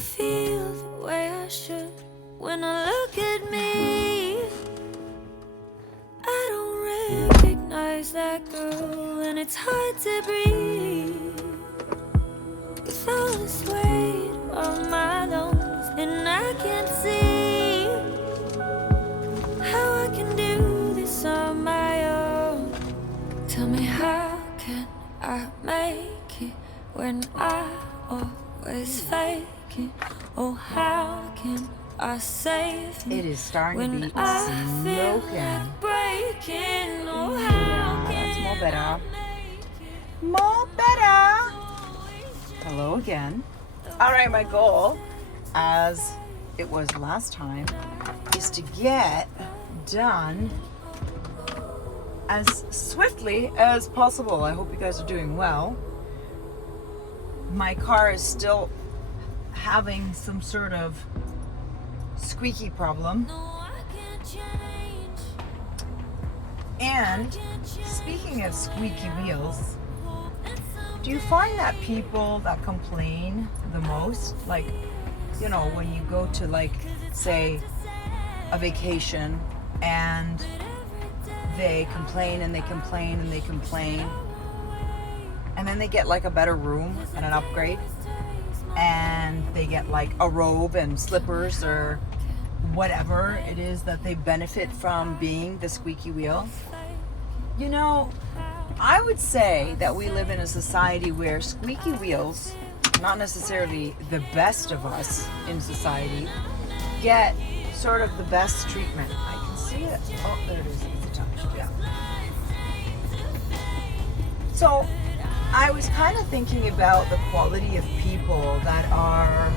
feel the way I should when I look at me. I don't recognize that girl, and it's hard to breathe with all this weight on my lungs, and I can't see how I can do this on my own. Tell me, how can I make it when I always fake it? Oh, how can I save it? It is starting to when be I feel smoking. like breaking? Oh, Yeah, how that's can more better. I make it? More better. Hello again. All right, my goal, as it was last time, is to get done as swiftly as possible. I hope you guys are doing well. My car is still having some sort of squeaky problem. No, I can't change. And speaking of squeaky wheels, do you find that people that complain the most, like, you know, when you go to, like, say, a vacation and they complain and they complain and they complain, and then they get like a better room and an upgrade, and they get like a robe and slippers or whatever it is that they benefit from being the squeaky wheel? You know, I would say that we live in a society where squeaky wheels, not necessarily the best of us in society, get sort of the best treatment. I can see it. Oh, there it is. It's attached. Yeah. So I was kind of thinking about the quality of people that are,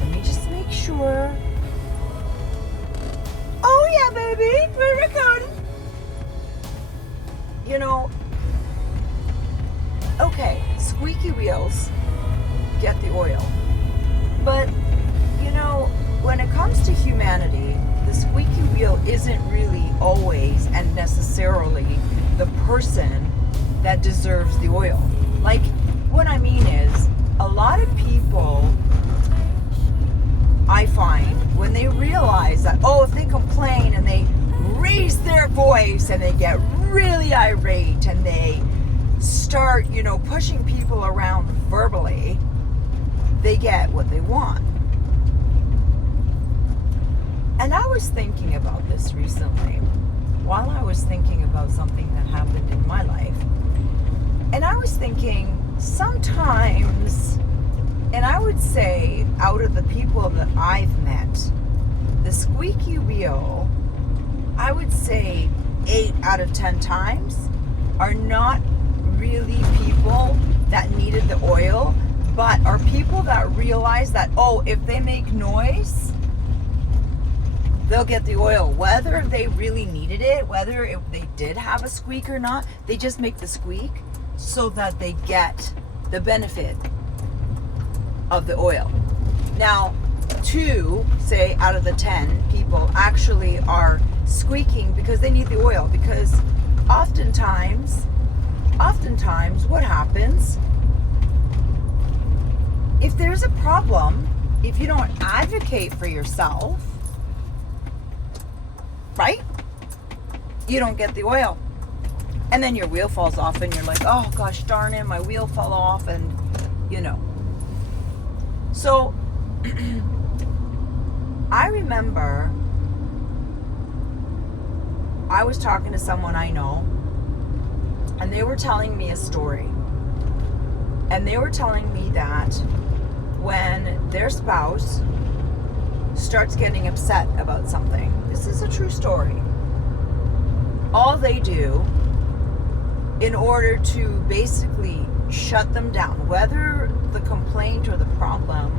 let me just make sure. Oh yeah, baby, we're recording. You know, okay, squeaky wheels get the oil. But, you know, when it comes to humanity, the squeaky wheel isn't really always and necessarily the person that deserves the oil. Like, what I mean is, a lot of people, I find, when they realize that, oh, if they complain and they raise their voice and they get really irate and they start, you know, pushing people around verbally, they get what they want. And I was thinking about this recently while I was thinking about something that happened in my life. And I was thinking, sometimes, and I would say out of the people that I've met, the squeaky wheel, I would say 8 out of 10 times are not really people that needed the oil, but are people that realize that, oh, if they make noise, they'll get the oil. Whether they really needed it, whether if they did have a squeak or not, they just make the squeak so that they get the benefit of the oil. Now, 2, say, out of the 10 people actually are squeaking because they need the oil. Because oftentimes what happens, if there's a problem, if you don't advocate for yourself, right, you don't get the oil. And then your wheel falls off and you're like, oh gosh darn it, my wheel fell off, and you know. So I remember I was talking to someone I know, and they were telling me a story. And they were telling me that when their spouse starts getting upset about something, this is a true story, all they do in order to basically shut them down, whether the complaint or the problem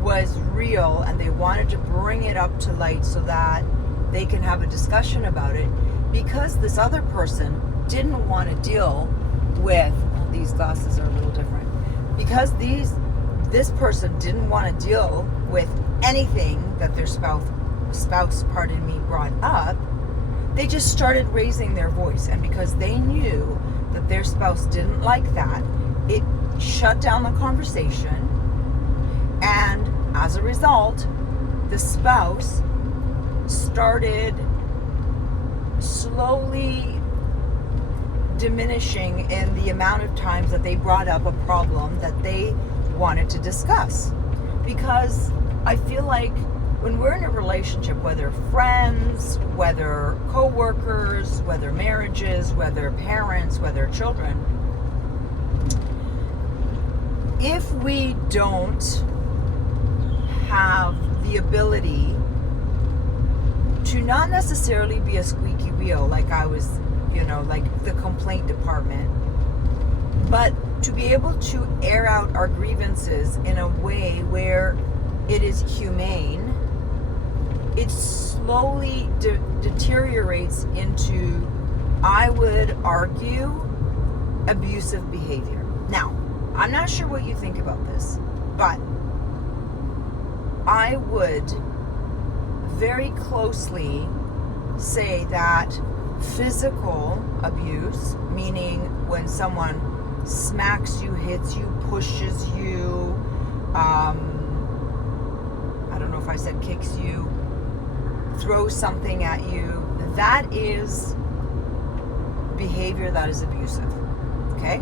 was real and they wanted to bring it up to light so that they can have a discussion about it, because this other person didn't want to deal with, well, these glasses are a little different, because this person didn't want to deal with anything that their spouse, pardon me, brought up. They just started raising their voice, and because they knew that their spouse didn't like that, it shut down the conversation, and as a result, the spouse started slowly diminishing in the amount of times that they brought up a problem that they wanted to discuss. Because I feel like when we're in a relationship, whether friends, whether co-workers, whether marriages, whether parents, whether children, if we don't have the ability to not necessarily be a squeaky wheel, like I was, like the complaint department, but to be able to air out our grievances in a way where it is humane, it slowly deteriorates into, I would argue, abusive behavior. Now, I'm not sure what you think about this, but I would very closely say that physical abuse, meaning when someone smacks you, hits you, pushes you, I don't know if I said kicks you, throws something at you, that is behavior that is abusive. Okay?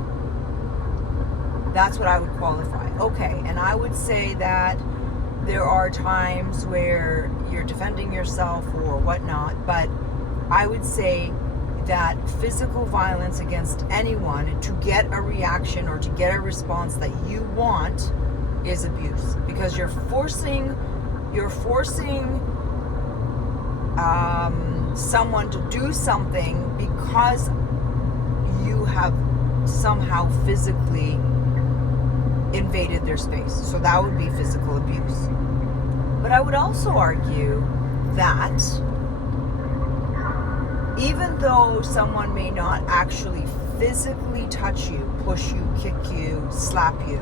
That's what I would qualify. Okay, and I would say that there are times where you're defending yourself or whatnot, but I would say that physical violence against anyone to get a reaction or to get a response that you want is abuse, because you're forcing someone to do something because you have somehow physically invaded their space. So that would be physical abuse. But I would also argue that even though someone may not actually physically touch you, push you, kick you, slap you,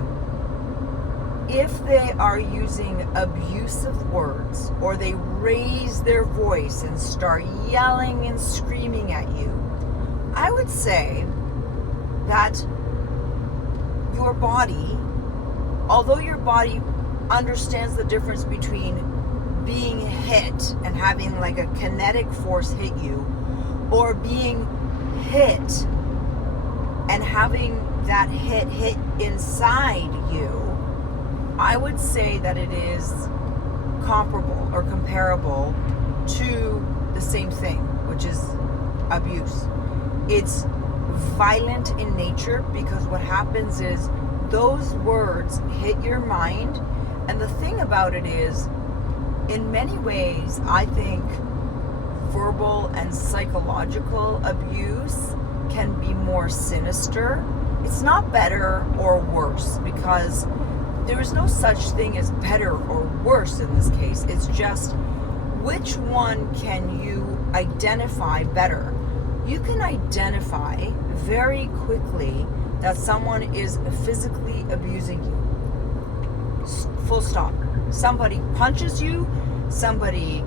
if they are using abusive words or they raise their voice and start yelling and screaming at you, I would say that your body, although your body understands the difference between being hit and having like a kinetic force hit you, or being hit and having that hit inside you, I would say that it is comparable or comparable to the same thing, which is abuse. It's violent in nature because what happens is those words hit your mind, and the thing about it is, in many ways, I think verbal and psychological abuse can be more sinister. It's not better or worse, because there is no such thing as better or worse in this case. It's just, which one can you identify better? You can identify very quickly that someone is physically abusing you. Full stop. Somebody punches you, somebody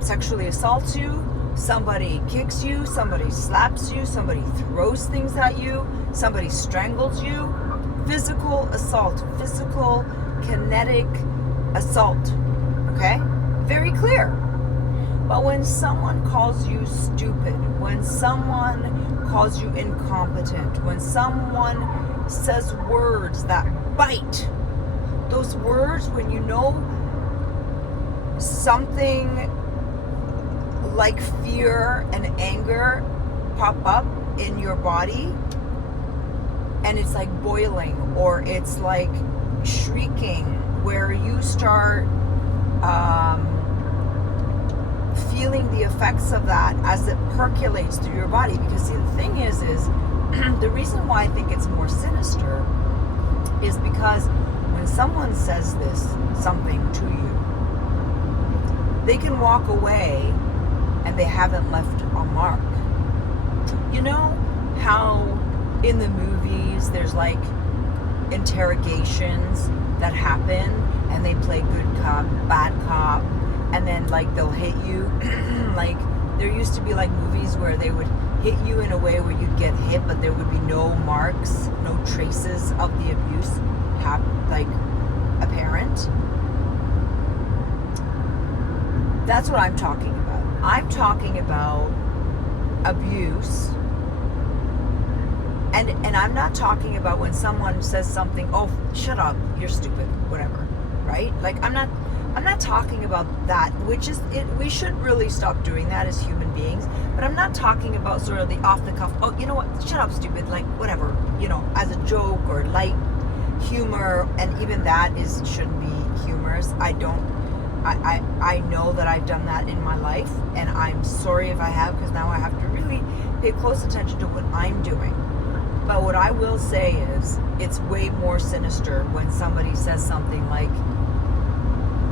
sexually assaults you, somebody kicks you, somebody slaps you, somebody throws things at you, somebody strangles you. Physical assault, physical kinetic assault. Okay? Very clear. But when someone calls you stupid, when someone calls you incompetent, when someone says words that bite, those words, when you know something like fear and anger pop up in your body, and it's like boiling, or it's like shrieking, where you start feeling the effects of that as it percolates through your body. Because see, the thing is the reason why I think it's more sinister is because when someone says something to you, they can walk away and they haven't left a mark. You know how in the movies there's like interrogations that happen and they play good cop, bad cop, and then like they'll hit you. Like there used to be like movies where they would hit you in a way where you'd get hit, but there would be no marks, no traces of the abuse like apparent. That's what I'm talking about. I'm talking about abuse. And I'm not talking about when someone says something, oh, shut up, you're stupid, whatever, right? Like, I'm not talking about that, which is it. We should really stop doing that as human beings. But I'm not talking about sort of the off the cuff, oh, you know what, shut up, stupid, like whatever, as a joke or light humor. And even that shouldn't be humorous. I know that I've done that in my life, and I'm sorry if I have, because now I have to really pay close attention to what I'm doing. But what I will say is, it's way more sinister when somebody says something like,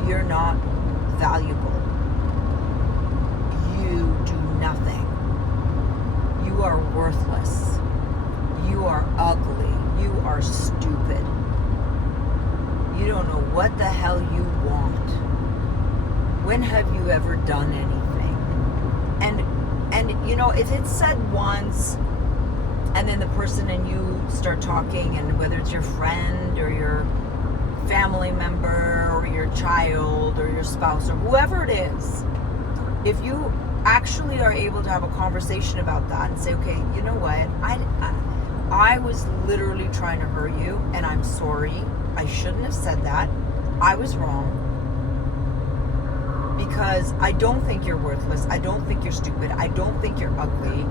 you're not valuable. You do nothing. You are worthless. You are ugly. You are stupid. You don't know what the hell you want. When have you ever done anything? And if it's said once, and then the person and you start talking, and whether it's your friend or your family member or your child or your spouse or whoever it is, if you actually are able to have a conversation about that and say, okay, you know what, I was literally trying to hurt you, and I'm sorry, I shouldn't have said that, I was wrong, because I don't think you're worthless, I don't think you're stupid, I don't think you're ugly,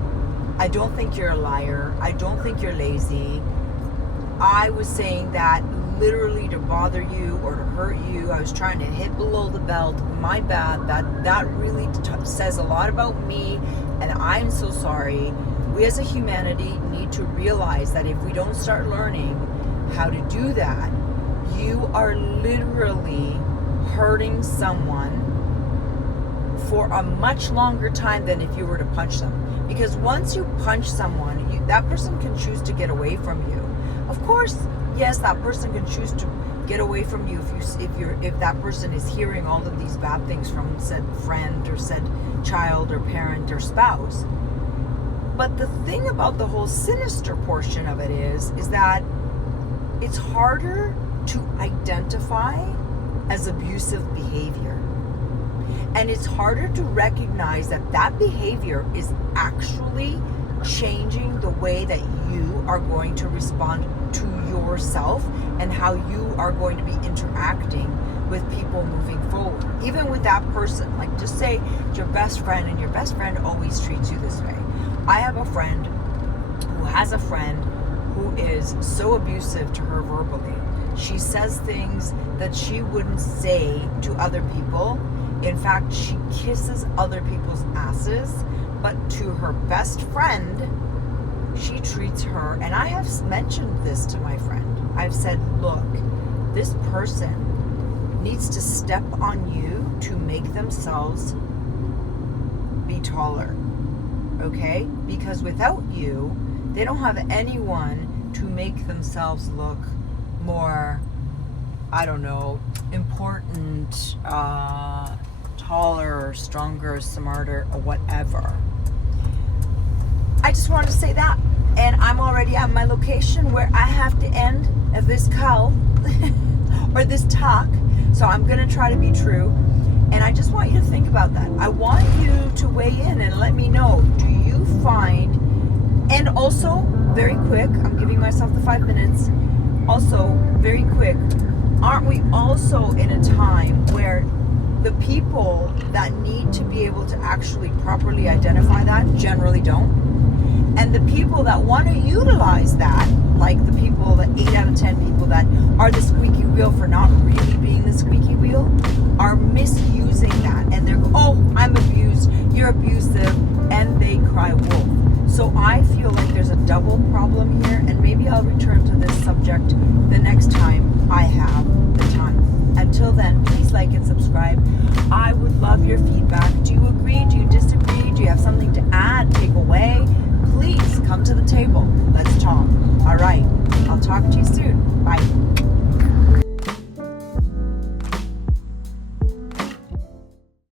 I don't think you're a liar, I don't think you're lazy. I was saying that literally to bother you or to hurt you. I was trying to hit below the belt. My bad. That really says a lot about me, and I'm so sorry. We as a humanity need to realize that if we don't start learning how to do that, you are literally hurting someone for a much longer time than if you were to punch them. Because once you punch someone, that person can choose to get away from you. Of course, yes, that person can choose to get away from you if that person is hearing all of these bad things from said friend or said child or parent or spouse. But the thing about the whole sinister portion of it is that it's harder to identify as abusive behavior. And it's harder to recognize that behavior is actually changing the way that you are going to respond to yourself and how you are going to be interacting with people moving forward. Even with that person, like just say it's your best friend, and your best friend always treats you this way. I have a friend who has a friend who is so abusive to her verbally. She says things that she wouldn't say to other people. In fact, she kisses other people's asses, but to her best friend, she treats her, and I have mentioned this to my friend. I've said, look, this person needs to step on you to make themselves be taller, okay? Because without you, they don't have anyone to make themselves look more, I don't know, important, taller, stronger, smarter, or whatever. I just wanted to say that. And I'm already at my location where I have to end this call or this talk. So I'm going to try to be true. And I just want you to think about that. I want you to weigh in and let me know, do you find, and also very quick, I'm giving myself the 5 minutes, also very quick, aren't we also in a time where the people that need to be able to actually properly identify that generally don't? And the people that want to utilize that, like the people, the 8 out of 10 people that are the squeaky wheel for not really being the squeaky wheel, are misusing that. And they're, oh, I'm abused, you're abusive, and they cry wolf. So I feel like there's a double problem here, and maybe I'll return to this subject the next time I have the time. Until then, please like and subscribe. I would love your feedback. Do you agree? Do you disagree?